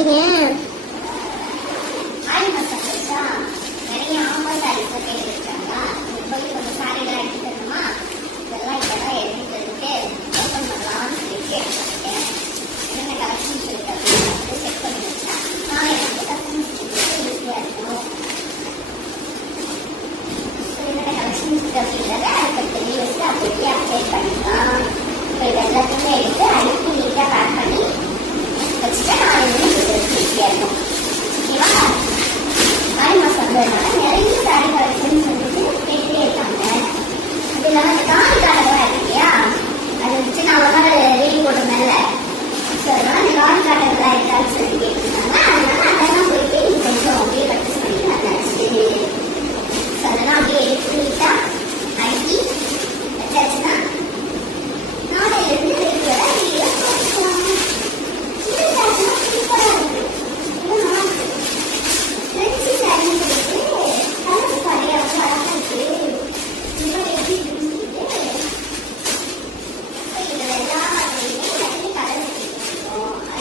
ஏன் நிறைய ஆம்பல் சாரீஸ் கேட்டுருக்காங்களா? போய் கொஞ்சம் சாரிகளாக எடுத்துக்கணுமா? இதெல்லாம் இப்பதான் எடுத்துட்டு ஓப்பன் பண்ணலாம்னு சொல்லி கேட்டுருக்கேன். என்ன கலெக்ஷன்ஸ் இருக்கு அப்படின்னு செக் பண்ணி வச்சேன். நான் எனக்கு கஸ்டமர்ஸ் ஈஸியாக இருக்கும். என்னென்ன கலெக்ஷன்ஸ் இருக்கு அப்படின்றத அடுத்த வீடியோஸ்ல அப்படியே அப்டேட் பண்ணிக்கலாம். இப்போ இது எல்லாத்தையுமே எடுத்து அடுத்து நீட்டாக பேக் பண்ணி வச்சுட்டா நான் ஈஸியாக இருக்கும். ஓகேவா? ஆடி மாசம் வந்ததுனால நிறைய சாரி கலெக்ஷன்ஸ் வந்துட்டு கேட்டே இருக்காங்க. அது இல்லாமல் இந்த காணி காட்டெல்லாம் இருக்கு இல்லையா, அது வந்துட்டு நான் ஒரு நாள் வீடியோ போட்டிருந்தேன்ல, ஸோ அதனால இந்த காணி காட்டெல்லாம் இருக்கான்னு சொல்லி கேட்டிருந்தாங்க. அதனால அதெல்லாம் போயிட்டு இது கொஞ்சம் அப்படியே பர்ச்சேஸ் பண்ணிட்டு வந்தாச்சு. ஸோ அதெல்லாம் அப்படியே எடுத்துக்கிட்டா அனுப்பி வச்சாச்சுன்னா நாளையிலிருந்து ரெகுலராக வீடியோ போட்டுக்கலாம். சூப்பராக இருக்கு.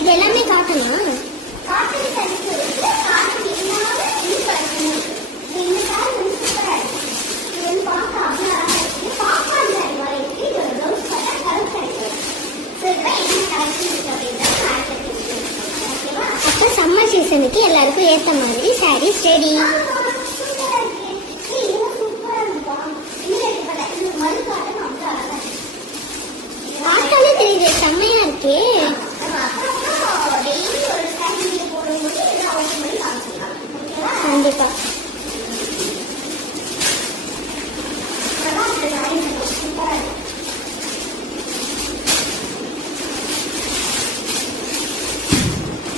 இது எல்லாமே காட்டணும். அப்போ சம்மர் சீசனுக்கு எல்லாருக்கும் ஏற்ற மாதிரி சாரீஸ் ரெடி. பார்த்தாலே தெரியுது, செம்மையா இருக்கே. கண்டிப்பா.